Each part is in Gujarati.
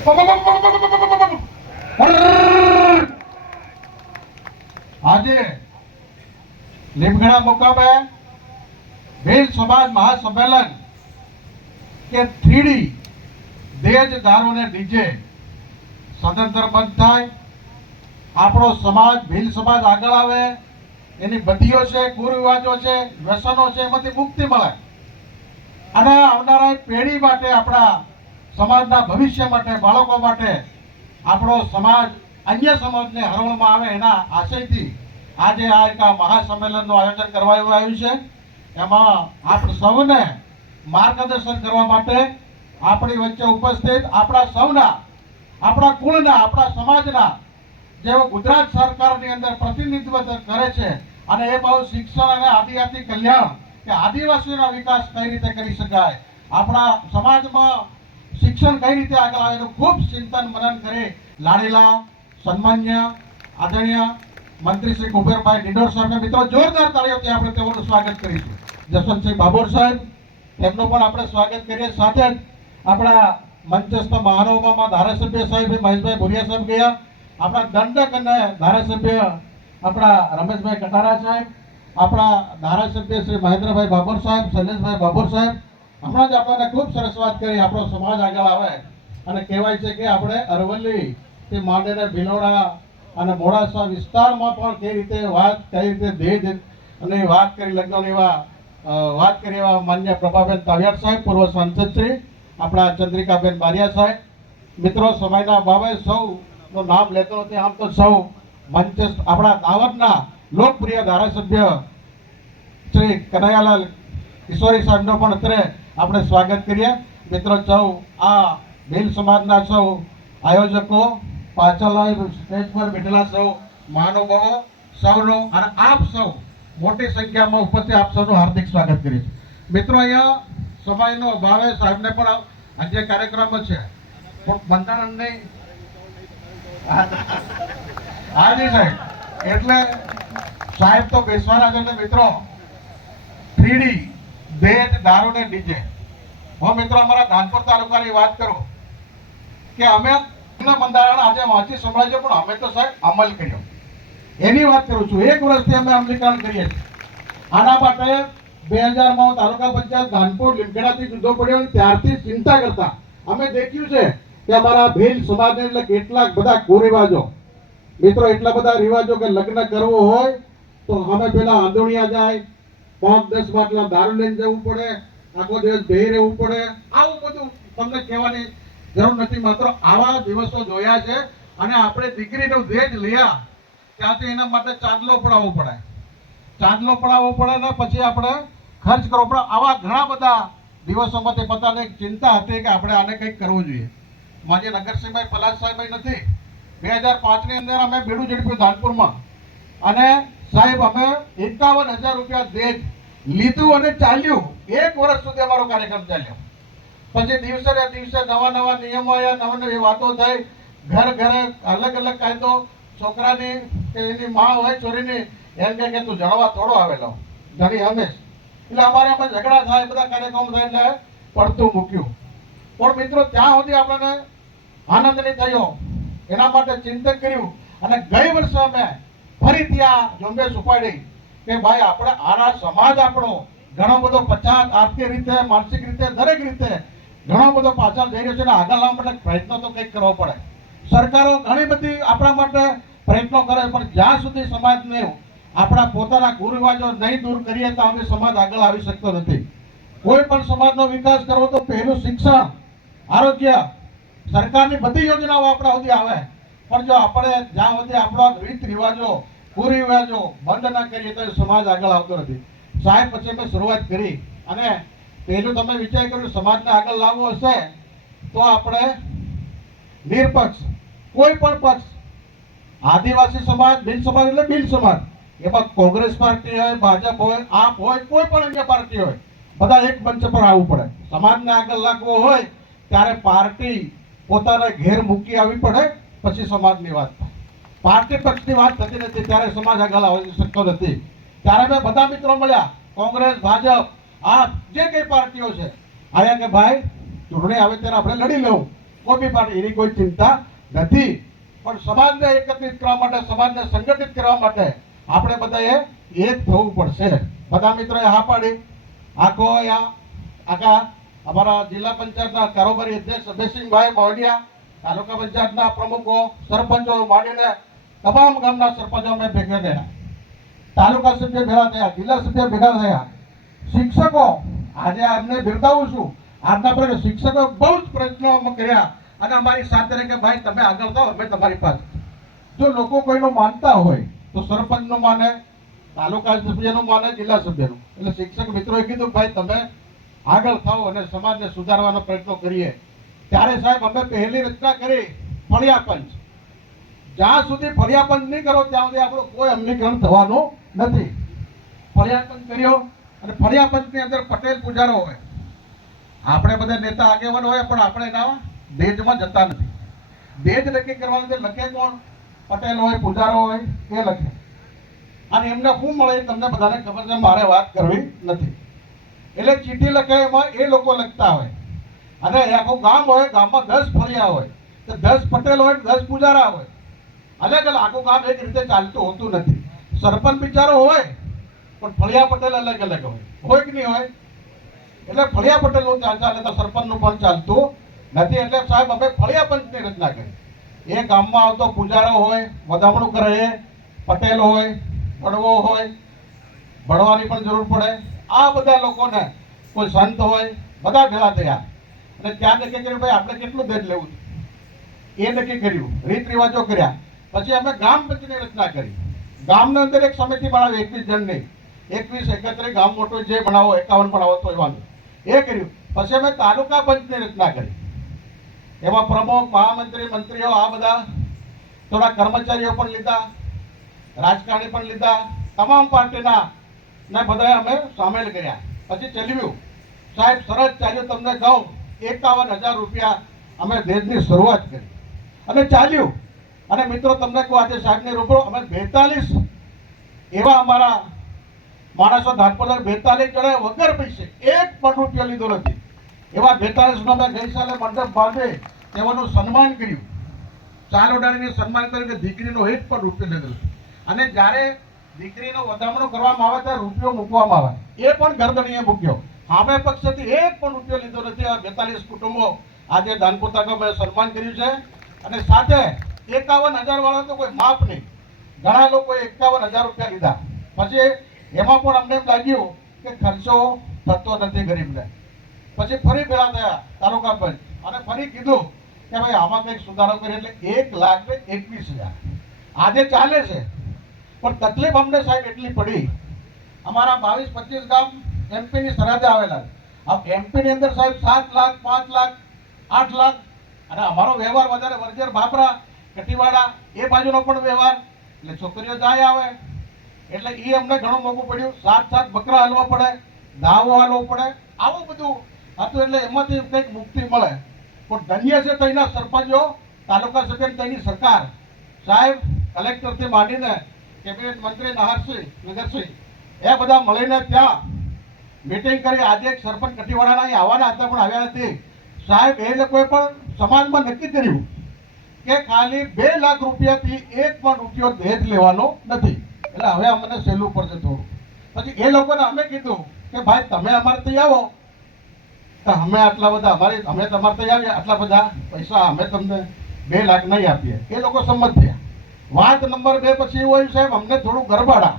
આજે લીમગણા મુકામે ભીલ સમાજ મહાસંમેલન કે 3D દેજ દારૂ ને ડીજે સદંતર બંધ થાય, આપણો સમાજ ભીલ સમાજ આગળ આવે, એની બધીઓ છે, કુરિવાજો છે, વ્યસનો છે, એમાંથી મુક્તિ મળે અને આવનારા પેઢી માટે, આપણા સમાજના ભવિષ્ય માટે, બાળકો માટે આપણો સમાજ અન્ય સમાજને હરોળમાં આવે એના આશયથી આજે આ એક મહાસંમેલનનું આયોજન કરવામાં આવ્યું છે. એમાં આપણે સૌને માર્ગદર્શન કરવા માટે આપણી વચ્ચે ઉપસ્થિત આપણા સૌના, આપણા કુળના, આપણા સમાજના જેઓ ગુજરાત સરકારની અંદર પ્રતિનિધિત્વ કરે છે અને એ બહુ શિક્ષણ અને આદિજાતિ કલ્યાણ કે આદિવાસીનો વિકાસ કઈ રીતે કરી શકાય, આપણા સમાજમાં શિક્ષણ કઈ રીતે આગળ આવે એનું ખૂબ ચિંતન મનન કરી લાડીલા સન્માન્ય આદરણીય મંત્રી શ્રી કુબેરભાઈ ડિંડોર સાહેબને મિત્રો જોરદાર તાળીઓથી આપણે તેઓનું સ્વાગત કરીશું. જસવંતસિંહ બાબોર સાહેબ, તેમનું પણ આપણે સ્વાગત કરીએ. સાથે જ આપણા મંચસ્થ મહાનુભાવમાં ધારાસભ્ય સાહેબ મહેશભાઈ ભુરિયા સાહેબ ગયા, આપણા દંડક અને ધારાસભ્ય આપણા રમેશભાઈ કટારા સાહેબ, આપણા ધારાસભ્ય શ્રી મહેન્દ્રભાઈ બાબોર સાહેબ, શૈલેષભાઈ બાબોર સાહેબ હમણાં જ આપણને ખૂબ સરસ વાત કરી, આપણો સમાજ આગળ આવે અને કહેવાય છે કે આપણે અરવલ્લી થી માંડીને ભિલોડા અને મોડાસા વિસ્તારમાં પણ કઈ રીતે દેજ અને વાત કરી, લગ્ન એવા વાત કરી એવા માન્ય પ્રભાબેન તાવિયાડ સાહેબ, પૂર્વ સાંસદ શ્રી આપણા ચંદ્રિકાબેન બારિયા સાહેબ. મિત્રો સમયના અભાવે સૌનું નામ લેતો નથી, આમ તો સૌ મંચ આપણા દાવતના લોકપ્રિય ધારાસભ્ય શ્રી કનૈયાલાલ કિશોરી સાહેબનો પણ અત્યારે આપણે સ્વાગત કરીએ. મિત્રો સૌ આ ભીલ સમાજના સૌ આયોજકો, પાછળ સ્ટેજ પર બેઠેલા સૌ મહાનુભાવો સૌનું અને આપ સૌ મોટી સંખ્યામાં ઉપસ્થિત આપ સૌનું હાર્દિક સ્વાગત કરીએ છીએ. મિત્રો અહીંયા સમયનો અભાવે સાહેબને પણ આજે કાર્યક્રમ છે પણ બંધારણની હાજી સાહેબ એટલે સાહેબ તો બેસવાના છે. એટલે મિત્રો 3D દેજ દારૂ ને ડીજે, હું મિત્રો અમારા ધાનપુર તાલુકાની વાત કરું કે અમે બંધારણ આજે વાંચી સંભળાય છે પણ અમે તો સાહેબ અમલ કર્યો એની વાત કરું છું. 1 વર્ષથી અમે અમલીકરણ કરીએ છીએ. આના માટે 2000માં તાલુકા પંચાયત ધાનપુર લીમખેડાથી જુદો પડ્યો ત્યારથી ચિંતા કરતા અમે દેખ્યું છે કે અમારા ભીલ સમાજને એટલે કેટલાક બધા કુરિવાજો, મિત્રો એટલા બધા રિવાજો કે લગ્ન કરવો હોય તો અમે પેલા આંદોળિયા જાય, 5-10 બાટલા દારૂ લઈને જવું પડે, આખો દિવસ બેહી રહેવું પડે, આવું બધું તમને કહેવાની જરૂર નથી. માત્ર આવા દિવસો જોયા છે અને આપણે દીકરીનું દેજ લયા ત્યાંથી એના માટે ચાંદલો પડાવવો પડે, ને પછી આપણે ખર્ચ કરવો પડે. આવા ઘણા બધા દિવસોમાંથી પોતાને એક ચિંતા હતી કે આપણે આને કંઈક કરવું જોઈએ. માજી નગરસિંહભાઈ પલાસ સાહેબ નથી, 2005ની અંદર અમે બેડું ઝડપ્યું ધાનપુરમાં અને સાહેબ અમે 51,000 રૂપિયા દેજ લીધું અને ચાલ્યું. 1 વર્ષ સુધી અમારો કાર્યક્રમ ચાલ્યો. પછી દિવસે ને દિવસે નવા નિયમો આવ્યા, નવી વાતો થઈ, ઘરે અલગ કાયદો, છોકરાની કે એની માં હોય છોરીની એમ કે તું જણવા થોડો આવેલો ઘણી હંમેશ, એટલે અમારે એમાં ઝઘડા થાય, બધા કાર્યક્રમ થાય એટલે પડતું મૂક્યું. પણ મિત્રો ત્યાં સુધી આપણને આનંદ નહીં થયો, એના માટે ચિંતન કર્યું અને ગઈ વર્ષે અમે ફરીથી આ ઝુંબેશ ઉપાડી કે ભાઈ આપણે આના સમાજ આપણો ઘણો બધો પછાત, આર્થિક રીતે, માનસિક રીતે, દરેક રીતે ઘણો બધો પાછળ જઈ રહ્યો છે અને આગળ લાવવા માટે પ્રયત્નો તો કંઈક કરવો પડે. સરકારો ઘણી બધી આપણા માટે પ્રયત્નો કરે પણ જ્યાં સુધી સમાજને આપણા પોતાના કુરિવાજો નહીં દૂર કરીએ તો અમે સમાજ આગળ આવી શકતો નથી. કોઈ પણ સમાજનો વિકાસ કરવો તો પહેલું શિક્ષણ, આરોગ્ય, સરકારની બધી યોજનાઓ આપણા સુધી આવે પણ જો આપણે જ્યાં સુધી આપણા રીત રિવાજો, કુરિવાજો બંધ ના કરીએ તો સમાજ આગળ આવતો નથી. સાહેબ પછી મેં શરૂઆત કરી અને પહેલું તમે વિચાર કર્યું સમાજને આગળ લાવવો હશે તો આપણે નિરપક્ષ કોઈ પણ પક્ષ, આદિવાસી સમાજ, ભીલ સમાજ એટલે ભીલ સમાજ, એમાં કોંગ્રેસ પાર્ટી હોય, ભાજપ હોય, આપ હોય, કોઈ પણ અન્ય પાર્ટી હોય, બધા એક મંચ પર આવવું પડે. સમાજને આગળ લાવવો હોય ત્યારે પાર્ટી પોતાના ઘેર મૂકી આવવી પડે, પછી સમાજની વાત થાય. પાર્ટી પક્ષની વાત થતી નથી ત્યારે સમાજ આગળ આવી શકતો નથી. ત્યારે મેં બધા મિત્રો મળ્યા, કોંગ્રેસ, ભાજપ, આપ જે કઈ પાર્ટીઓ છે, આયા કે ભાઈ ચૂંટણી આવે ત્યારે આપણે લડી લેવું કોઈ બી પાર્ટી, એની કોઈ ચિંતા નથી. પણ સમાજને એકત્રિત કરવા માટે, સમાજને સંગઠિત કરવા માટે આપણે બધાએ એક થવું પડશે. બધા મિત્રોએ હા પાડી. આખા અમારા જિલ્લા પંચાયતના કારોબારી અધ્યક્ષ અભયસિંહભાઈ મોડિયા, તાલુકા પંચાયતના પ્રમુખો, સરપંચો માંડીને તમામ ગામના સરપંચો અમે ભેગા થયા, તાલુકા સભ્ય ભેગા થયા, જિલ્લા સભ્ય ભેગા થયા, શિક્ષકો, આજે અમને બિરદાવું છું, આજના પર શિક્ષકો બહુ જ પ્રયત્નો અમે કર્યા અને અમારી સાથે રહે કે ભાઈ તમે આગળ થાઓ, અમે તમારી પાસે. જો લોકો કોઈનું માનતા હોય તો સરપંચનું માને, તાલુકા સભ્યનું માને, જિલ્લા સભ્યનું. એટલે શિક્ષક મિત્રોએ કીધું ભાઈ તમે આગળ થાઓ અને સમાજને સુધારવાનો પ્રયત્ન કરીએ. ત્યારે સાહેબ અમે પહેલી રચના કરી ફળિયા પંચ. જ્યાં સુધી ફળિયા પંચ નહીં કરો ત્યાં સુધી આપણું કોઈ અમલીકરણ થવાનું નથી. ફળિયા પંચ કર્યો અને ફળિયા પંચની અંદર પટેલ પૂજારો હોય, આપણે બધા નેતા આગેવાન હોય, પણ આપણે એના દેજમાં જતા નથી. દેજ નક્કી કરવાનું છે, લખે કોણ? પટેલ હોય, પૂજારો હોય, એ લખે. અને એમને શું મળે તમને બધાને ખબર છે, મારે વાત કરવી નથી. એટલે ચીઠી લખે એમાં એ લોકો લખતા હોય અને આખું ગામ હોય, ગામમાં 10 ફળિયા હોય તો 10 પટેલ હોય, 10 પૂજારા હોય. અલગ અલગ આખું ગામ એક રીતે ચાલતું હોતું નથી. સરપંચ બિચારો હોય પણ ફળિયા પટેલ અલગ અલગ હોય કે નહીં હોય? એટલે ફળિયા પટેલનું ચાલે તો સરપંચનું પણ ચાલતું નથી. એટલે સાહેબ અમે ફળિયા પંચની રચના કરી. એ ગામમાં આવતો પૂજારો હોય, વધામણું કરે, એ પટેલ હોય, ભણવો હોય, ભણવાની પણ જરૂર પડે, આ બધા લોકોને, કોઈ સંત હોય, બધા ભેગા થયા અને ત્યાં નક્કી કર્યું ભાઈ આપણે કેટલું દેજ લેવું છે. એ નક્કી કર્યું, રીત રિવાજો કર્યા. પછી અમે ગ્રામ પંચની રચના કરી. ગામના અંદર એક સમિતિ બનાવી, 21 જણની, 21 31 ગામ મોટું જે બનાવો, 51 બનાવો તો એવાનું એ કર્યું. પછી અમે તાલુકા પંચની રચના કરી. એમાં પ્રમુખ, મહામંત્રી, મંત્રીઓ, આ બધા થોડા કર્મચારીઓ પણ લીધા, રાજકારણી પણ લીધા, તમામ પાર્ટીના ને બધા અમે સામેલ કર્યા. પછી ચલાવ્યું સાહેબ, સરસ ચાલ્યું. તમને કહું 51,000 રૂપિયા અમે દેશની શરૂઆત કરી અને ચાલ્યું. અને મિત્રો તમને કહું, આજે સાહેબની રૂબરૂ અમે 42 એવા અમારા માણસો ધાનપુર 42 જણે વગર પૈસે એક પણ રૂપિયો લીધો નથી. એવા 42 નો મેં ગઈ સાલે મંડપ બાંધે તેઓનું સન્માન કર્યું, ચાલ ઓડાડીને સન્માન કર્યું કે દીકરીનો એક પણ રૂપિયો લીધો. અને જ્યારે દીકરીનો વધામણું કરવામાં આવે ત્યારે રૂપિયો મૂકવામાં આવે, એ પણ ગરદણીએ મૂક્યો. સામે પક્ષથી એક પણ રૂપિયો લીધો નથી. આ 42 કુટુંબો આજે ધાનપુર તાલુકામાં સન્માન કર્યું છે. અને સાથે 51,000 વાળા તો કોઈ માપ નહીં, ઘણા લોકોએ 51,000 રૂપિયા લીધા. પછી એમાં પણ અમને એમ લાગ્યું કે ખર્ચો થતો નથી ગરીબને. પછી ફરી ભેળા થયા તાલુકા પંચ અને ફરી કીધું કે ભાઈ આમાં કંઈક સુધારો કરીએ. એટલે 1,21,000 આજે ચાલે છે. પણ તકલીફ અમને સાહેબ એટલી પડી, અમારા 22-25 ગામ એમપીની સરહદે આવેલા. આ એમપીની અંદર સાહેબ 7 લાખ, 5 લાખ, 8 લાખ. અને અમારો વ્યવહાર વધારે વર્જર, બાબરા, કટીવાડા એ બાજુનો પણ વ્યવહાર. એટલે છોકરીઓ જાય આવે એટલે એ અમને ઘણું મોંઘું પડ્યું. 7 બકરા હાલવા પડે, દાવો હાલવો પડે, આવું બધું હતું. એટલે એમાંથી કંઈક મુક્તિ મળે. પણ ધન્ય છે ત્યાંના સરપંચો, તાલુકા સભ્ય, ત્યાંની સરકાર સાહેબ, કલેક્ટરથી માંડીને કેબિનેટ મંત્રી નહારસિંહ, નગરસિંહ, એ બધા મળીને ત્યાં મીટિંગ કરી. આજે એક સરપંચ કટીવાડાના અહીં આવવાના હતા પણ આવ્યા નથી. સાહેબ એ લોકોએ પણ સમાજમાં નક્કી કર્યું કે ખાલી 2 લાખ રૂપિયાથી એક પણ રૂપિયો દહેજ લેવાનો નથી. એટલે હવે અમને સહેલું પડશે થોડું. પછી એ લોકોને અમે કીધું કે ભાઈ તમે અમારે ત્યાં આવો તો અમે આટલા બધા અમે તમારે ત્યાં આવીએ, આટલા બધા પૈસા અમે તમને 2 લાખ નહીં આપીએ. એ લોકો સંમત થયા. વાત નંબર 2 પછી એવું આવ્યું સાહેબ, અમને થોડું ગરબાડા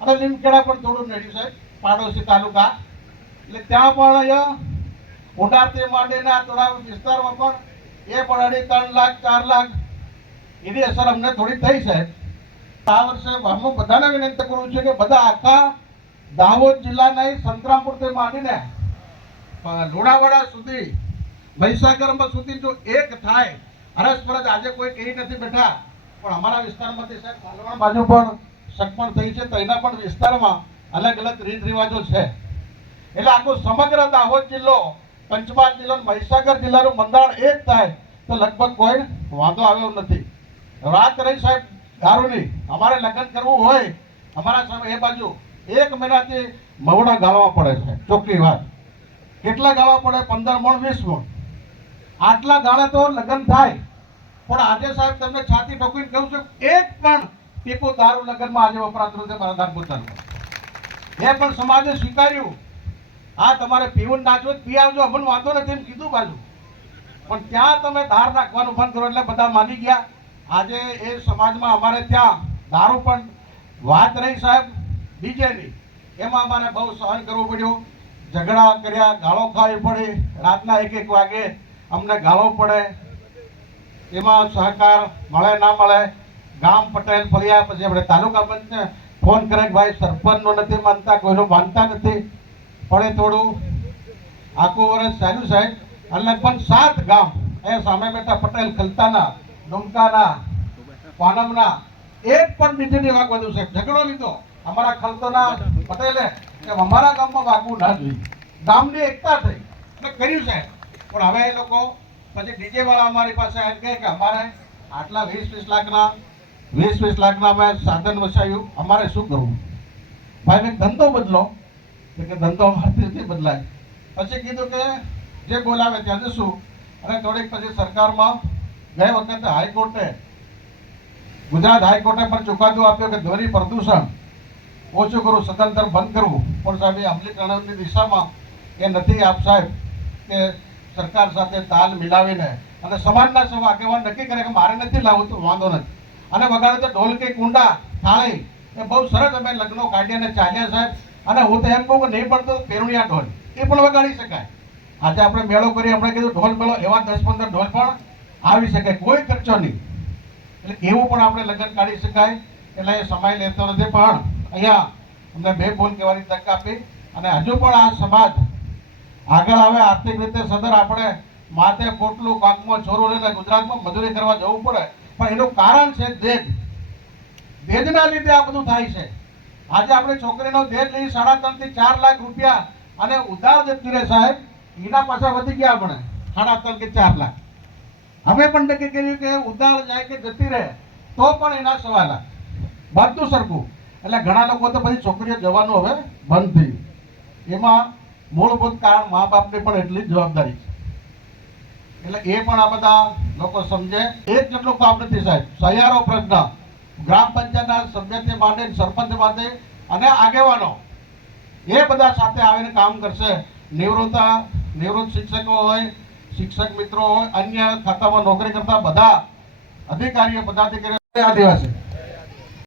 અને લીમખેડા પણ થોડું નડ્યું સાહેબ, પાડોશી તાલુકા. એટલે ત્યાં પણ અહીંયા ઉડારથી માંડીને થોડા વિસ્તારમાં પણ એ પણ 3 લાખ 4 લાખ એની અસર અમને થોડી થઈ સાહેબ. આ વર્ષે હું બધાને વિનંતી કરું છું કે બધા આખા દાહોદ જિલ્લાના સંતરામપુરથી માંડીને લુણાવાડા સુધી, મહીસાગર સુધી જો એક થાય અરસપરસ. આજે કોઈ કહી નથી બેઠા, પણ અમારા વિસ્તારમાંથી સાહેબ પાલવણ બાજુ પણ સગપણ થઈ છે, તો એના પણ વિસ્તારમાં અલગ અલગ રીત રિવાજો છે. એટલે આખું સમગ્ર દાહોદ જિલ્લો, પંચમહાલ જિલ્લો, મહીસાગર જિલ્લાનું બંધારણ એક થાય તો લગભગ કોઈ વાંધો આવ્યો નથી. વાત રહી સાહેબ દારૂની, અમારે લગ્ન કરવું હોય અમારા સામે એ બાજુ 1 મહિનાથી મવડા ગાળવા પડે છે. ચોખ્ખી વાત, કેટલા ગાળવા પડે? 15 મણ 20 મણ. આટલા દાડા તો લગ્ન થાય, પણ આજે સાહેબ તમને છાતી ઠોકીને કહું છું, એક પણ ટીપુ દારૂ લગ્નમાં આજે વપરાતો નથી મારા ધાનપુર તાલુકા. એ પણ સમાજે સ્વીકાર્યું. હા, તમારે પીવું નાચવું પી આવજો, અમને વાંધો નથી એમ કીધું બાજુ, પણ ત્યાં તમે ધાર નાખવાનું બંધ કરો એટલે બધા માની ગયા. આજે એ સમાજમાં અમારે ત્યાં દારૂ પણ વાત રહી સાહેબ ડીજેની, એમાં અમારે બહુ સહન કરવું પડ્યું. ઝઘડા કર્યા, ગાળો ખાવી પડી, રાતના 1-1 વાગે અમને ગાળો પડે. એમાં સહકાર મળે ના મળે, ગામ પટેલ ફળિયા, પછી આપણે તાલુકા પંચને ફોન કરે કે ભાઈ સરપંચનો નથી માનતા, કોઈનો માનતા નથી, પડે થોડું આખું વર્ષ ચાલ્યું સાહેબ. અને લગભગ 7 ગામ એ સામે બેઠા પટેલ, ખલતાના, ડુમકાના, પાનમના, એક પણ ડીજેની વાગ વધુ સાહેબ ઝઘડો લીધો અમારા ખલતોના પટેલે કે અમારા ગામમાં વાગવું ના જોઈએ. ગામની એકતા થઈ એટલે કર્યું સાહેબ. પણ હવે એ લોકો પછી ડીજે વાળા અમારી પાસે એમ કહે કે અમારે આટલા 20-20 લાખના અમે સાધન વસાવ્યું, અમારે શું કરવું? ભાઈ મેં ધંધો બદલો, કે ધંધો અમારાથી નથી બદલાય. પછી કીધું કે જે બોલાવે ત્યાં જશું. અને થોડીક પછી સરકારમાં ગઈ વખતે હાઈકોર્ટે, ગુજરાત હાઈકોર્ટે પણ ચુકાદો આપ્યો કે ધ્વનિ પ્રદૂષણ ઓછું કરવું, સદંતર બંધ કરવું. પણ સાહેબ એ અમલીકરણની દિશામાં એ નથી. આપ સાહેબ કે સરકાર સાથે તાલ મિલાવીને અને સમાજના સૌ આગેવાન નક્કી કરે કે મારે નથી લાવવું તો વાંધો નથી, અને વગાડે તો ઢોલ કે કુંડા થાળી, એ બહુ સરસ અમે લગ્નો કાઢ્યા અને ચાલ્યા સાહેબ. અને હું તો એમ કહું કે નહીં પડતો પેરુણિયા ઢોલ એ પણ વગાડી શકાય. આજે આપણે મેળો કરી, આપણે કીધું ઢોલ મેળો, એવા 10-15 ઢોલ પણ આવી શકે, કોઈ ખર્ચો નહીં. એટલે એવું પણ આપણે લગ્ન કાઢી શકાય. એટલે એ સમય લેતો નથી, પણ અહીંયા અમને 2 બોલ કહેવાની તક આપી. અને હજુ પણ આ સમાજ આગળ આવે, આર્થિક રીતે સદર. આપણે માથે પોટલું, કાકમાં છોરું લઈને ગુજરાતમાં મજૂરી કરવા જવું પડે, પણ એનું કારણ છે દહેજ. દહેજના લીધે આ બધું થાય છે. આજે આપણે છોકરીનો દહેજ લઈ 3.5 થી 4 લાખ રૂપિયા અને ઉધાર જતી રહે સાહેબ, એના પાછા વધી ગયા આપણે 3.5 કે 4 લાખ. અમે પણ નક્કી કર્યું કે ઉધાર જાય કે જતી રહે તો પણ એના 1.25 લાખ, બધું સરખું. એટલે ઘણા લોકો તો પછી છોકરીઓ જવાનું હવે બંધ થયું. એમાં મૂળભૂત કારણ મા બાપની પણ એટલી જ જવાબદારી છે. એટલે એ પણ આ બધા લોકો સમજે. એક જેટલું કામ નથી સાહેબ. સહિયારો પ્રશ્ન ગ્રામ પંચાયતના સભ્યથી માંડીને સરપંચ માટે અને આગેવાનો એ બધા સાથે આવીને કામ કરશે. નિવૃત્ત શિક્ષકો હોય, શિક્ષક મિત્રો હોય, અન્ય ખાતામાં નોકરી કરતા બધા અધિકારીઓ, પદાધિકારીઓ, આદિવાસી